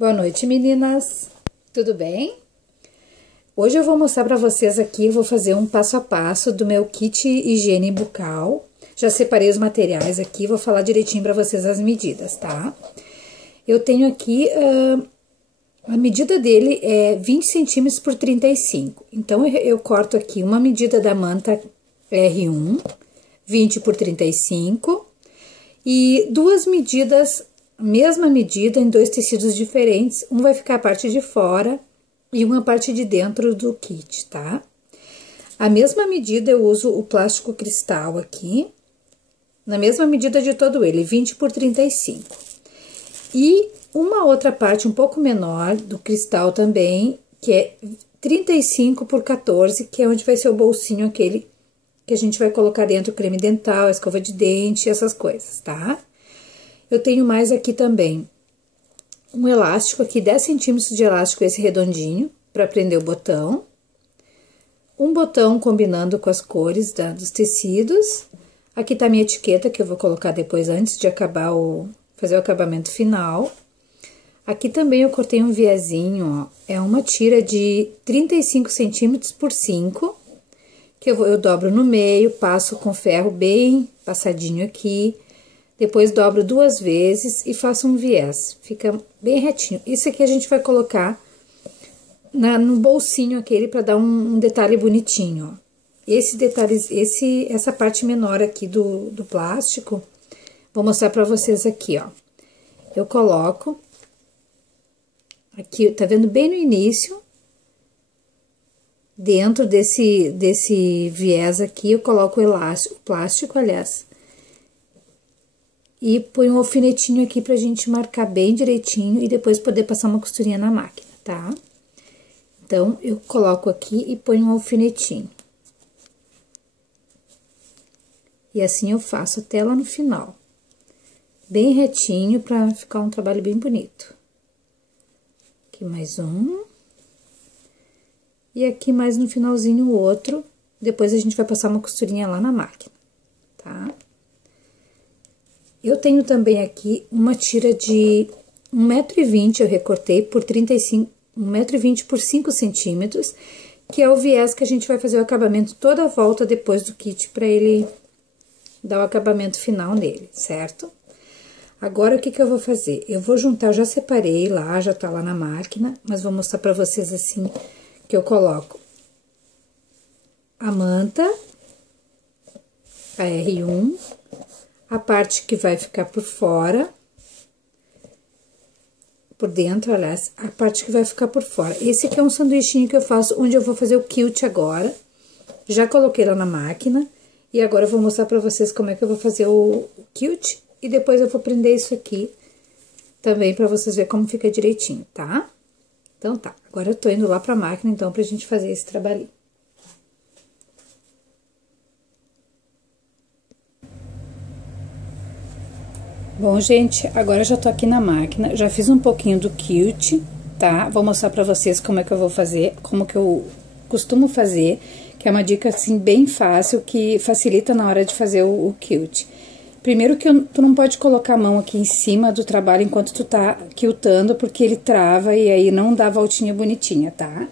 Boa noite, meninas. Tudo bem? Hoje eu vou mostrar para vocês aqui, eu vou fazer um passo a passo do meu kit higiene bucal. Já separei os materiais aqui, vou falar direitinho para vocês as medidas, tá? Eu tenho aqui, a medida dele é 20 centímetros por 35. Então, eu corto aqui uma medida da manta R1, 20 por 35, e duas medidas, mesma medida, em dois tecidos diferentes. Um vai ficar a parte de fora e uma parte de dentro do kit, tá? A mesma medida eu uso o plástico cristal aqui, na mesma medida de todo ele, 20 por 35. E uma outra parte um pouco menor do cristal também, que é 35 por 14, que é onde vai ser o bolsinho aquele que a gente vai colocar dentro o creme dental, a escova de dente, essas coisas, tá? Eu tenho mais aqui também um elástico aqui, 10 centímetros de elástico, esse redondinho, para prender o botão. Um botão combinando com as cores dos tecidos. Aqui tá a minha etiqueta, que eu vou colocar depois, antes de acabar fazer o acabamento final. Aqui também eu cortei um viezinho, ó, é uma tira de 35 centímetros por 5, que eu dobro no meio, passo com ferro bem passadinho aqui. Depois dobro duas vezes e faço um viés, fica bem retinho. Isso aqui a gente vai colocar no bolsinho aquele para dar um detalhe bonitinho, ó. Esse detalhe, essa parte menor aqui do plástico, vou mostrar para vocês aqui, ó. Eu coloco aqui, tá vendo bem no início, dentro desse viés aqui, eu coloco o elástico, o plástico, aliás. E põe um alfinetinho aqui pra gente marcar bem direitinho e depois poder passar uma costurinha na máquina, tá? Então, eu coloco aqui e ponho um alfinetinho. E assim eu faço até lá no final. Bem retinho pra ficar um trabalho bem bonito. Aqui mais um. E aqui mais no finalzinho o outro. Depois a gente vai passar uma costurinha lá na máquina, tá? Eu tenho também aqui uma tira de 1,20 m, eu recortei por 35, 1,20 m por 5 centímetros, que é o viés que a gente vai fazer o acabamento toda a volta depois do kit, para ele dar o acabamento final nele, certo? Agora, o que que eu vou fazer? Eu vou juntar, eu já separei lá, já tá lá na máquina, mas vou mostrar pra vocês assim, que eu coloco a manta, a R1, a parte que vai ficar por fora, por dentro, aliás, a parte que vai ficar por fora. Esse aqui é um sanduichinho que eu faço, onde eu vou fazer o quilt agora. Já coloquei lá na máquina, e agora eu vou mostrar pra vocês como é que eu vou fazer o quilt, e depois eu vou prender isso aqui também pra vocês verem como fica direitinho, tá? Então tá, agora eu tô indo lá pra máquina, então, pra gente fazer esse trabalhinho. Bom, gente, agora eu já tô aqui na máquina, já fiz um pouquinho do quilt, tá? Vou mostrar pra vocês como é que eu vou fazer, como que eu costumo fazer, que é uma dica, assim, bem fácil, que facilita na hora de fazer o quilt. Primeiro que tu não pode colocar a mão aqui em cima do trabalho enquanto tu tá quiltando, porque ele trava e aí não dá a voltinha bonitinha, tá?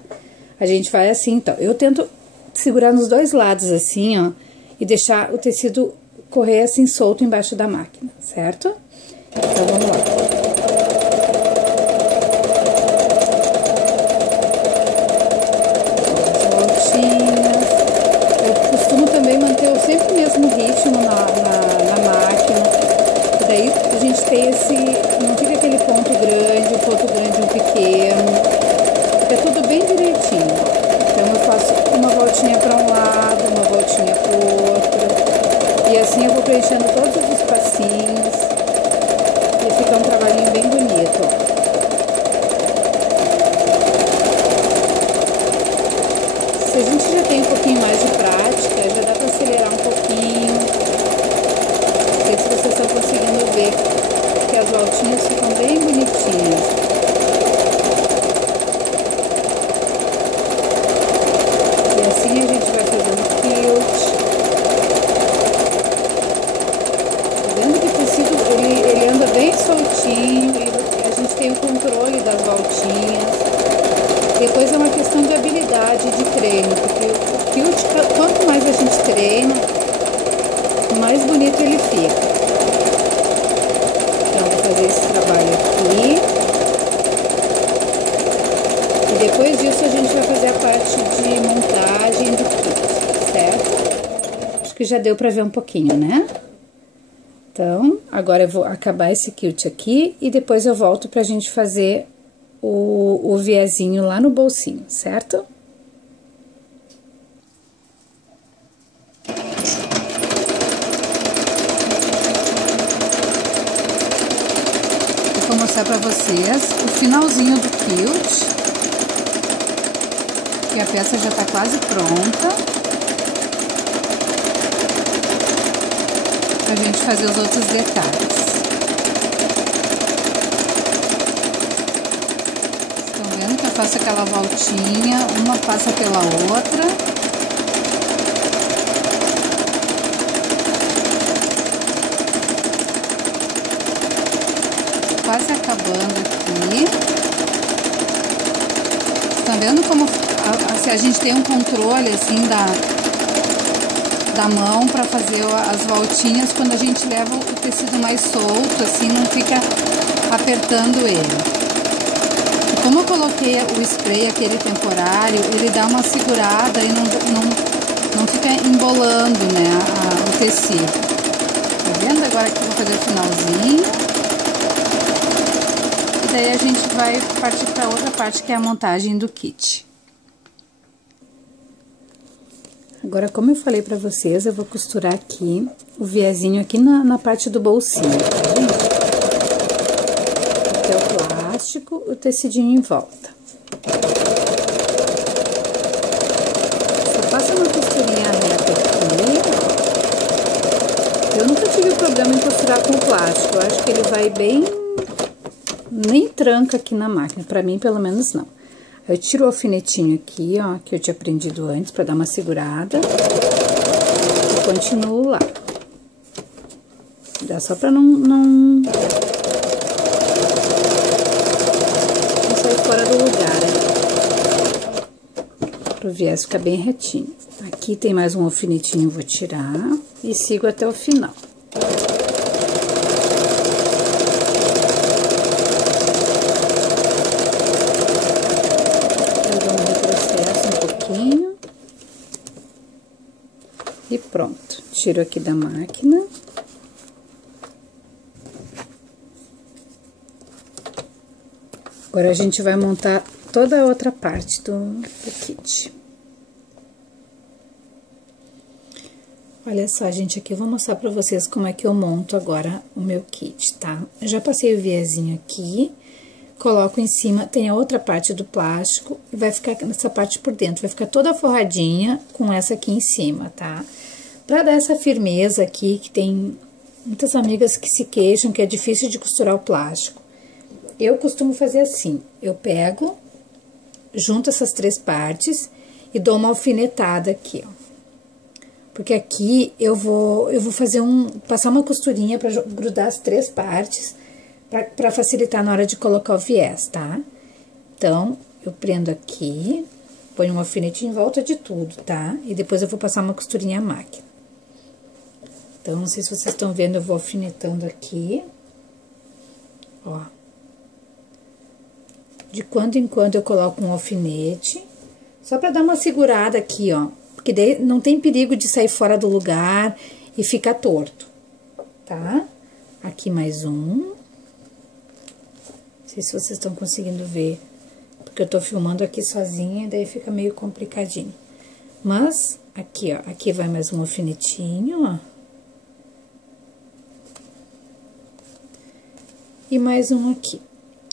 A gente vai assim, então, eu tento segurar nos dois lados, assim, ó, e deixar o tecido correr assim solto embaixo da máquina, certo? Então, vamos lá. As voltinhas. Eu costumo também manter sempre o mesmo ritmo na máquina. E daí a gente tem não fica aquele ponto grande, um pequeno. Fica tudo bem direitinho. Então, eu faço uma voltinha para um lado, uma voltinha para o outro. E assim eu vou preenchendo todos os espacinhos e fica um trabalhinho bem bonito, ó. Se a gente já tem um pouquinho mais de prática, já dá para acelerar um pouquinho. Não sei se vocês estão conseguindo ver que as voltinhas ficam bem bonitinhas. E assim a gente vai fazendo quilt. Ele anda bem soltinho e a gente tem o controle das quantidade de treino, porque o quilt, quanto mais a gente treina, mais bonito ele fica. Então, vou fazer esse trabalho aqui. E depois disso a gente vai fazer a parte de montagem do kit, certo? Acho que já deu pra ver um pouquinho, né? Então, agora eu vou acabar esse quilt aqui e depois eu volto pra gente fazer o viezinho lá no bolsinho, certo? Vou mostrar pra vocês o finalzinho do quilt, que a peça já tá quase pronta. Pra gente fazer os outros detalhes. Estão vendo que eu faço aquela voltinha, uma passa pela outra. Quase acabando aqui. Estão vendo como se a gente tem um controle assim da mão para fazer as voltinhas, quando a gente leva o tecido mais solto, assim, não fica apertando ele. E como eu coloquei o spray, aquele temporário, ele dá uma segurada e não fica embolando, né, o tecido. Tá vendo? Agora que eu vou fazer o finalzinho. E daí a gente vai partir para outra parte, que é a montagem do kit. Agora, como eu falei pra vocês, eu vou costurar aqui o viezinho aqui na parte do bolsinho, tá, gente? Até o plástico, o tecidinho em volta. Só passa uma costurinha reta aqui. Eu nunca tive problema em costurar com plástico, eu acho que ele vai bem... Nem tranca aqui na máquina, pra mim, pelo menos, não. Eu tiro o alfinetinho aqui, ó, que eu tinha aprendido antes, pra dar uma segurada. E continuo lá. Dá só pra não sair fora do lugar, né? Pro viés ficar bem retinho. Aqui tem mais um alfinetinho, vou tirar e sigo até o final. E pronto, tiro aqui da máquina. Agora, a gente vai montar toda a outra parte do kit. Olha só, gente, aqui eu vou mostrar pra vocês como é que eu monto agora o meu kit, tá? Eu já passei o viezinho aqui, coloco em cima, tem a outra parte do plástico, e vai ficar nessa parte por dentro, vai ficar toda forradinha com essa aqui em cima, tá? Pra dar essa firmeza aqui, que tem muitas amigas que se queixam que é difícil de costurar o plástico. Eu costumo fazer assim, eu pego, junto essas três partes e dou uma alfinetada aqui, ó. Porque aqui eu vou fazer passar uma costurinha pra grudar as três partes, pra facilitar na hora de colocar o viés, tá? Então, eu prendo aqui, ponho um alfinete em volta de tudo, tá? E depois eu vou passar uma costurinha à máquina. Então, não sei se vocês estão vendo, eu vou alfinetando aqui, ó. De quando em quando eu coloco um alfinete, só pra dar uma segurada aqui, ó. Porque daí não tem perigo de sair fora do lugar e ficar torto, tá? Aqui mais um. Não sei se vocês estão conseguindo ver, porque eu tô filmando aqui sozinha, daí fica meio complicadinho. Mas, aqui, ó, aqui vai mais um alfinetinho, ó. E mais um aqui.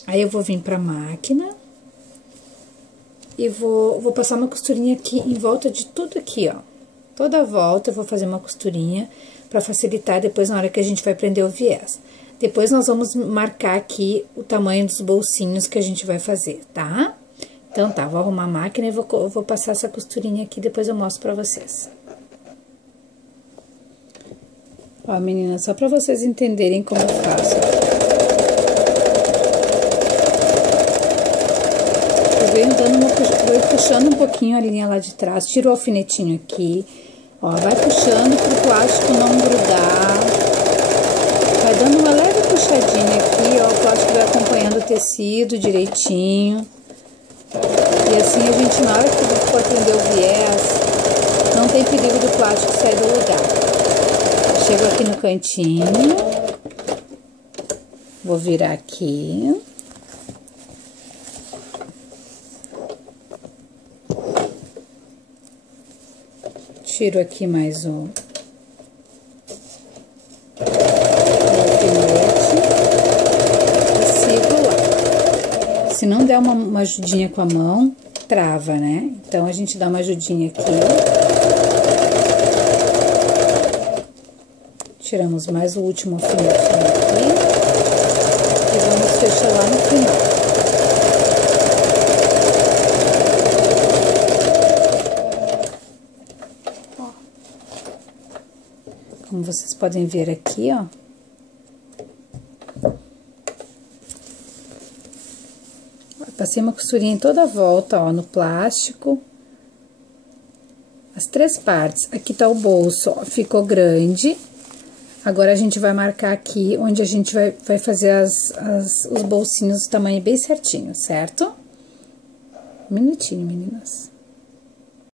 Aí, eu vou vir pra máquina e vou passar uma costurinha aqui em volta de tudo aqui, ó. Toda a volta eu vou fazer uma costurinha pra facilitar depois na hora que a gente vai prender o viés. Depois, nós vamos marcar aqui o tamanho dos bolsinhos que a gente vai fazer, tá? Então, tá, vou arrumar a máquina e vou passar essa costurinha aqui, depois eu mostro pra vocês. Ó, meninas, só pra vocês entenderem como eu faço. Vou puxando um pouquinho a linha lá de trás, tira o alfinetinho aqui, ó, vai puxando pro plástico não grudar, vai dando uma leve puxadinha aqui, ó, o plástico vai acompanhando o tecido direitinho, e assim a gente, na hora que for prender o viés, não tem perigo do plástico sair do lugar. Chego aqui no cantinho, vou virar aqui. Tiro aqui mais o alfinete e sigo lá. Se não der uma ajudinha com a mão, trava, né? Então, a gente dá uma ajudinha aqui. Tiramos mais o último alfinetinho aqui. E vamos fechar lá no final. Como vocês podem ver aqui, ó. Passei uma costurinha em toda a volta, ó, no plástico. As 3 partes. Aqui tá o bolso, ó, ficou grande. Agora, a gente vai marcar aqui, onde a gente vai fazer os bolsinhos do tamanho bem certinho, certo? Um minutinho, meninas.